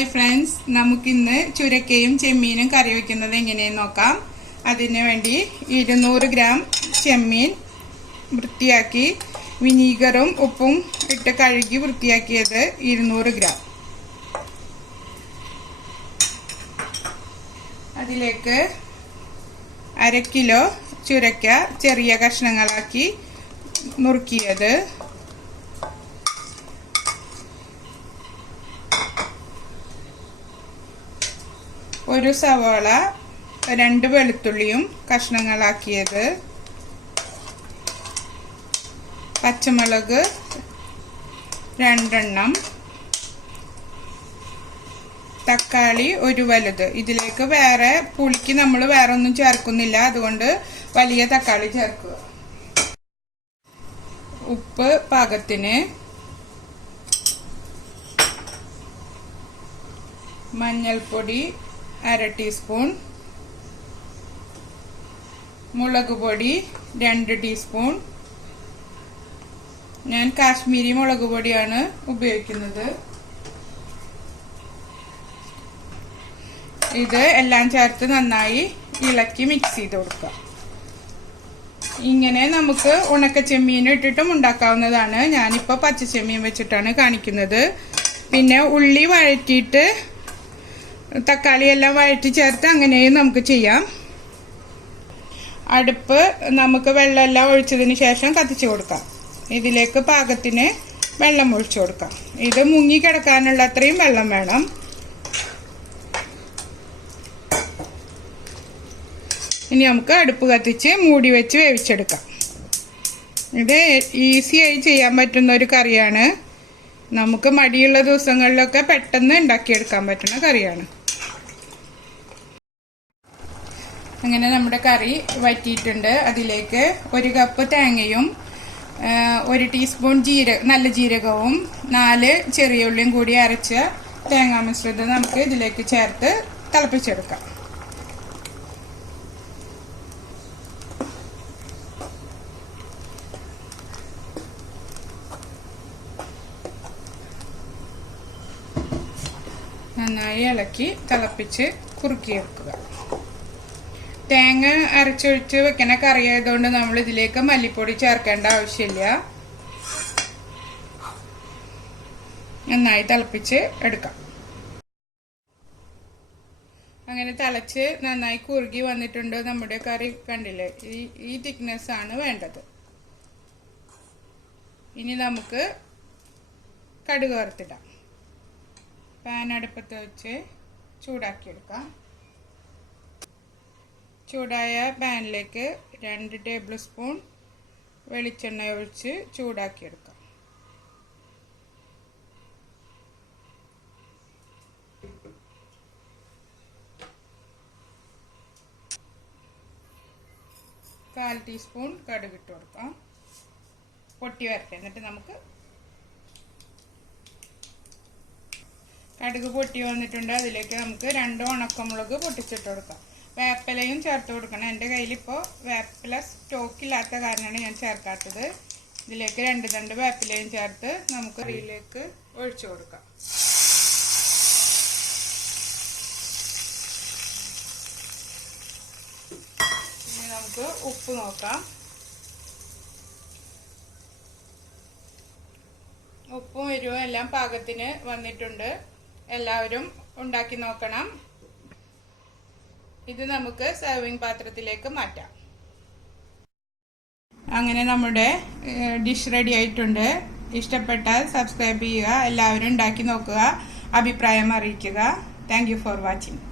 Hi friends, നമുക്കിന്ന് ചുരക്കയും ചെമ്മീനും കറി വയ്ക്കുന്നത് എങ്ങനെയെന്ന് നോക്കാം. അതിന് വേണ്ടി 200 ഗ്രാം ചെമ്മീൻ വൃത്തിയാക്കി വിനീഗറും ഉപ്പും ഇട്ട് കഴുകി വൃത്തിയാക്കിയത് 200 ഗ്രാം. അതിലേക്ക് 1/2 കിലോ ചുരക്ക ചെറിയ കഷ്ണങ്ങളാക്കി നുറുക്കിയത്, 1 സവാള 2 വെളുത്തുള്ളിയും കഷ്ണങ്ങളാക്കിയത്, പച്ചമുളക് 2 എണ്ണം, തക്കാളി 1 വലുത്. ഇതിലേക്ക് വേറെ പുളിക്ക് നമ്മൾ വേറെ ഒന്നും ചേർക്കുന്നില്ല, അതുകൊണ്ട് വലിയ തക്കാളി ചേർക്കുക. ഉപ്പ് പാകത്തിന്, മഞ്ഞൾപ്പൊടി 1/2 ടീസ്പൂൺ, മുളക് പൊടി 2 ടീസ്പൂൺ. ഞാൻ കാശ്മീരി മുളക് പൊടിയാണ് ഉപയോഗിക്കുന്നത്. ഇത് എല്ലാം ചേർത്ത് നന്നായി ഇളക്കി മിക്സ് ചെയ്ത് കൊടുക്കുക. ഇങ്ങനെ നമുക്ക് ഉണക്ക ചെമ്മീൻ ഇട്ടിട്ടും ഉണ്ടാക്കാവുന്നതാണ്. ഞാനിപ്പോൾ പച്ച ചെമ്മീൻ വെച്ചിട്ടാണ് കാണിക്കുന്നത്. പിന്നെ ഉള്ളി വഴറ്റിയിട്ട് തക്കാളി എല്ലാം വഴറ്റി ചേർത്ത് അങ്ങനെയും നമുക്ക് ചെയ്യാം. അടുപ്പ് നമുക്ക് വെള്ളമെല്ലാം ഒഴിച്ചതിന് ശേഷം കത്തിച്ചു കൊടുക്കാം. ഇതിലേക്ക് പാകത്തിന് വെള്ളം ഒഴിച്ചു കൊടുക്കാം. ഇത് മുങ്ങി കിടക്കാനുള്ള അത്രയും വെള്ളം വേണം. ഇനി നമുക്ക് അടുപ്പ് കത്തിച്ച് മൂടി വെച്ച് വേവിച്ചെടുക്കാം. ഇത് ഈസിയായി ചെയ്യാൻ പറ്റുന്ന ഒരു കറിയാണ്. നമുക്ക് മടിയുള്ള ദിവസങ്ങളിലൊക്കെ പെട്ടെന്ന് ഉണ്ടാക്കിയെടുക്കാൻ പറ്റുന്ന കറിയാണ്. അങ്ങനെ നമ്മുടെ കറി വറ്റിയിട്ടുണ്ട്. അതിലേക്ക് 1 കപ്പ് തേങ്ങയും 1 ടീസ്പൂൺ നല്ല ജീരകവും 4 ചെറിയ ഉള്ളിയും കൂടി അരച്ച തേങ്ങാ മിശ്രിതം നമുക്ക് ഇതിലേക്ക് ചേർത്ത് തിളപ്പിച്ചെടുക്കാം. നന്നായി ഇളക്കി തിളപ്പിച്ച് കുറുക്കിയെടുക്കുക. തേങ്ങ അരച്ചൊഴിച്ച് വെക്കണ കറി ആയതുകൊണ്ട് നമ്മൾ ഇതിലേക്ക് മല്ലിപ്പൊടി ചേർക്കേണ്ട ആവശ്യമില്ല. നന്നായി തിളപ്പിച്ച് എടുക്കാം. അങ്ങനെ തിളച്ച് നന്നായി കുറുകി വന്നിട്ടുണ്ട്. നമ്മുടെ കറി കണ്ടില്ലേ, ഈ തിക്നെസ് ആണ് വേണ്ടത്. ഇനി നമുക്ക് കടുക് വറുത്തിടാം. പാൻ അടുപ്പത്ത് വെച്ച് ചൂടാക്കിയെടുക്കാം. ചൂടായ പാനിലേക്ക് 2 ടേബിൾ സ്പൂൺ വെളിച്ചെണ്ണ ഒഴിച്ച് ചൂടാക്കിയെടുക്കാം. കാൽ ടീസ്പൂൺ കടുക് ഇട്ട് കൊടുക്കാം. പൊട്ടി വരട്ടെ. എന്നിട്ട് നമുക്ക് കടുക് പൊട്ടി വന്നിട്ടുണ്ട്. അതിലേക്ക് നമുക്ക് 2 ഉണക്കമുളക് പൊട്ടിച്ചിട്ട് കൊടുക്കാം. വേപ്പിലയും ചേർത്ത് കൊടുക്കണം. എൻ്റെ കയ്യിലിപ്പോൾ വേപ്പില സ്റ്റോക്കില്ലാത്ത കാരണമാണ് ഞാൻ ചേർക്കാത്തത്. ഇതിലേക്ക് 2 തണ്ട് വേപ്പിലയും ചേർത്ത് നമുക്ക് കറിയിലേക്ക് ഒഴിച്ചു കൊടുക്കാം. ഇനി നമുക്ക് ഉപ്പ് നോക്കാം. ഉപ്പും എരിവും എല്ലാം പാകത്തിന് വന്നിട്ടുണ്ട്. എല്ലാവരും ഉണ്ടാക്കി നോക്കണം. ഇത് നമുക്ക് സെർവിങ് പാത്രത്തിലേക്ക് മാറ്റാം. അങ്ങനെ നമ്മുടെ ഡിഷ് റെഡി ആയിട്ടുണ്ട്. ഇഷ്ടപ്പെട്ടാൽ സബ്സ്ക്രൈബ് ചെയ്യുക. എല്ലാവരും ഉണ്ടാക്കി നോക്കുക. അഭിപ്രായം അറിയിക്കുക. Thank you for watching.